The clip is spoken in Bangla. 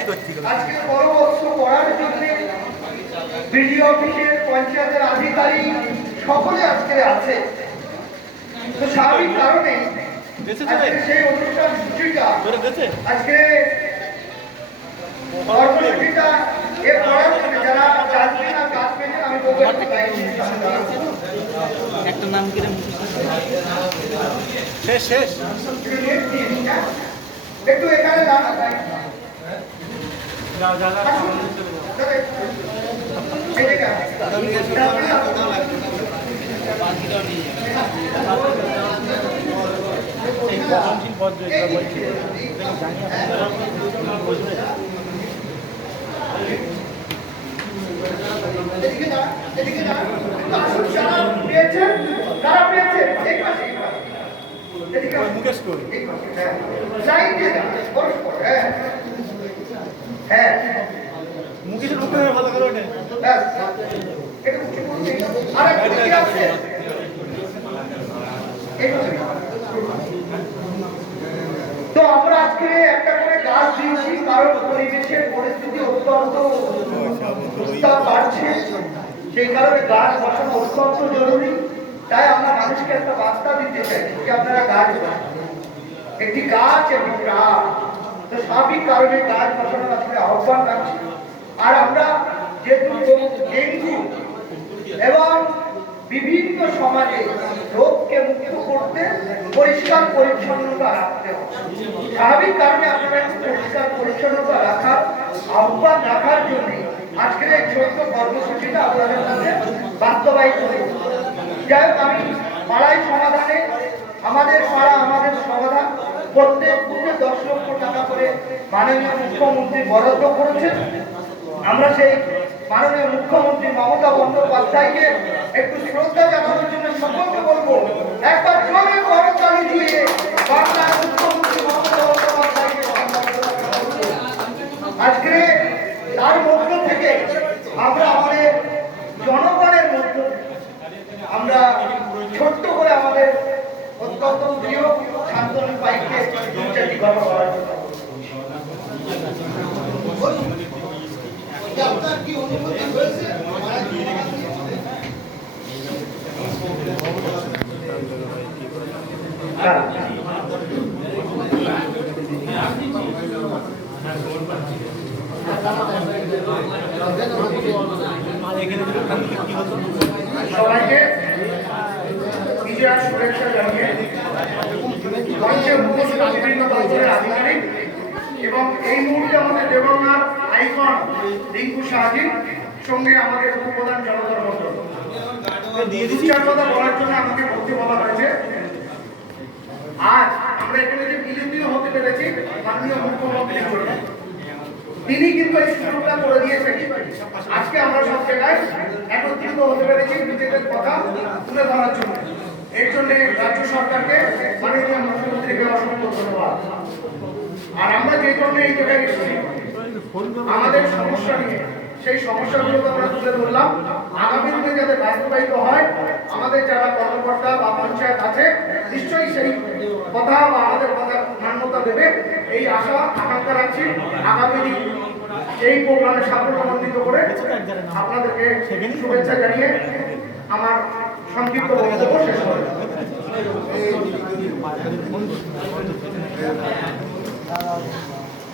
তাই করছি আজকে বড় পড়ার জন্য বিডিও অফিসের পঞ্চায়েতের আধিকারিক সকলে আজকে আছে। তো স্বাভাবিক কারণে বেঁচে আজকে যাবে সেই অনুষ্ঠান সূচিকা আজকে কর্মসূচিটা এ পড়ার জন্য যারা জানবেন না কাজ পেয়েছেন আমি বলব একটু নাম কিরে? শেষ শেষ। একটু এখানে দাঁড়ান। এদিকে দাঁড়ান, এদিকে দাঁড়ান। যারা পাশে, আসুন। মুকেশ করি এই হ্যাঁ। সাইড দিয়ে দাঁড়ান, পরস্পর। হ্যাঁ, মুকেশের মুখে ভালো করে ওঠে ব্যাস। একটু উঁচু করুন, এই। আর একটু এদিকে আছে। একটু এদিকে। তো আমরা আজকে একটা করে গাছ দিয়েছি, কারণ পরিবেশের পরিস্থিতি অত্যন্ত উত্তাপ বাড়ছে। সেই কারণে গাছ বসানো অত্যন্ত জরুরি। তাই আমরা মানুষকে একটা বার্তা দিতে চাই যে আপনারা গাছ বসান। একটি গাছ একটি প্রাণ তো স্বাভাবিক কারণে গাছ বসানোর আসলে আহ্বান রাখছি। আর আমরা যেহেতু ডেঙ্গু এবং বিভিন্ন সমাজে রোগকে মুক্ত করতে পরিষ্কার পরিচ্ছন্নতা রাখতে হবে। স্বাভাবিক কারণে আপনারা পরিষ্কার পরিচ্ছন্নতা রাখার আহ্বান রাখার জন্য আজকের এই ছোট্ট কর্মসূচিটা আপনাদের কাছে বাস্তবায়িত হয়েছে। যাই হোক, আমি পাড়াই সমাধানে, আমাদের পাড়া আমাদের সমাধান। প্রত্যেক দশ লক্ষ টাকা করে মাননীয় মুখ্যমন্ত্রী বরাদ্দ করেছেন। আমরা সেই মাননীয় মুখ্যমন্ত্রী মমতা বন্দ্যোপাধ্যায়কে একটু শ্রদ্ধা জানানোর জন্য সকলকে বলব, একবার জোরে করতালি দিয়ে বাংলার মুখ্যমন্ত্রী মমতা বন্দ্যোপাধ্যায়কে আজকে তার মধ্য থেকে আমরা আমাদের জনগণের মধ্য আমরা ছোট্ট করে আমাদের অত্যন্ত প্রিয় শান্তনু পাইককে দু চারটি কথা বলার জন্য আপনার কি অনুভূতি হয়েছে হ্যাঁ আর এখানে যদি ওখান থেকে কি হতো সবাইকে বিজয়ার শুভেচ্ছা বিভিন্ন এবং এই মুহূর্তে আমাদের দেবনাথ আইকন রিঙ্কু সাহাজি সঙ্গে আমাদের উপপ্রধান জনতার মন্ডল দিয়ে চার কথা বলার জন্য আমাকে বলতে বলা হয়েছে। আজ আমরা এখানে যে বিলুপ্তিও হতে পেরেছি মাননীয় মুখ্যমন্ত্রীর জন্য। তিনি কিন্তু এই সুযোগটা করে দিয়েছেন। আজকে আমরা সব জায়গায় একত্রিত হতে পেরেছি নিজেদের কথা তুলে ধরার জন্য। এর জন্য রাজ্য সরকারকে মাননীয় মুখ্যমন্ত্রীকে অসংখ্য ধন্যবাদ। আর আমরা যে জন্য এই জায়গায় এসেছি আমাদের সমস্যা নিয়ে সেই সমস্যাগুলোকে আমরা তুলে ধরলাম আগামী দিনে যাতে বাস্তবায়িত হয় আমাদের যারা কর্মকর্তা বা পঞ্চায়েত আছে নিশ্চয়ই সেই কথা বা আমাদের কথা মান্যতা দেবে এই আশা আকাঙ্ক্ষা রাখছি আগামী দিন এই প্রোগ্রামে সাফল্যমণ্ডিত করে আপনাদেরকে শুভেচ্ছা জানিয়ে আমার সংক্ষিপ্ত বক্তব্য শেষ করে